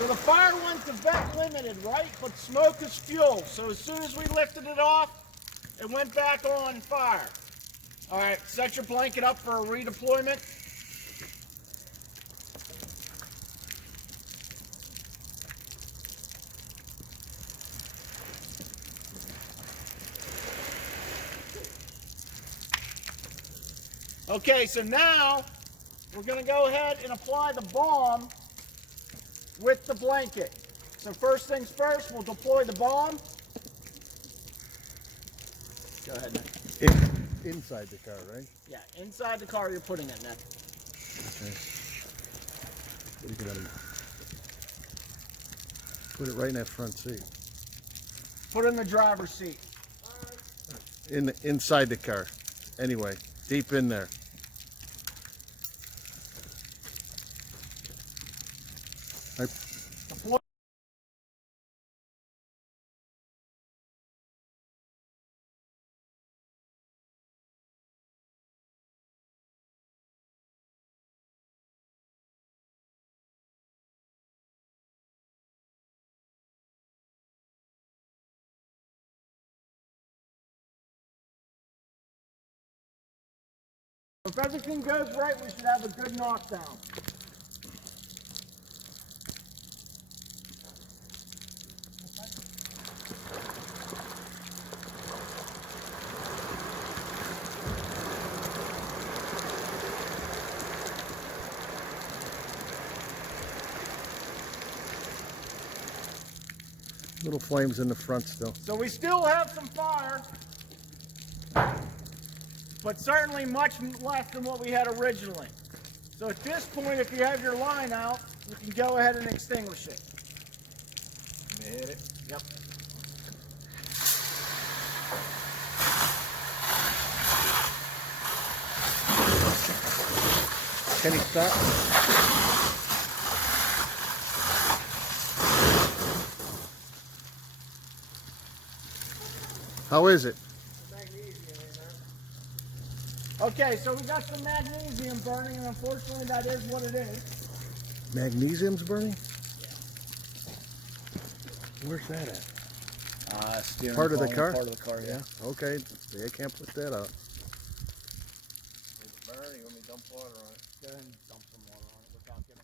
So the fire went to vent limited, right? But smoke is fuel. So as soon as we lifted it off, it went back on fire. All right, set your blanket up for a redeployment. Okay, so now we're going to go ahead and apply the balm with the blanket. So first things first, we'll deploy the balm. Go ahead, Nick. Inside the car, right? Yeah, inside the car you're putting it, Nick. Okay. You can put it right in that front seat. Put it in the driver's seat. Inside the car. Anyway, deep in there. Deploy. If everything goes right, we should have a good knockdown. Little flames in the front still. So we still have some fire, but certainly much less than what we had originally. So at this point, if you have your line out, you can go ahead and extinguish it. Hit it. Yep. Can he stop? How is it? Okay, so we got some magnesium burning, and unfortunately that is what it is. Magnesium's burning? Where's that at? Part of the car? Part of the car, yeah. Okay, they can't put that out. It's burning. Let me dump water on it. Go ahead and dump some water on it without getting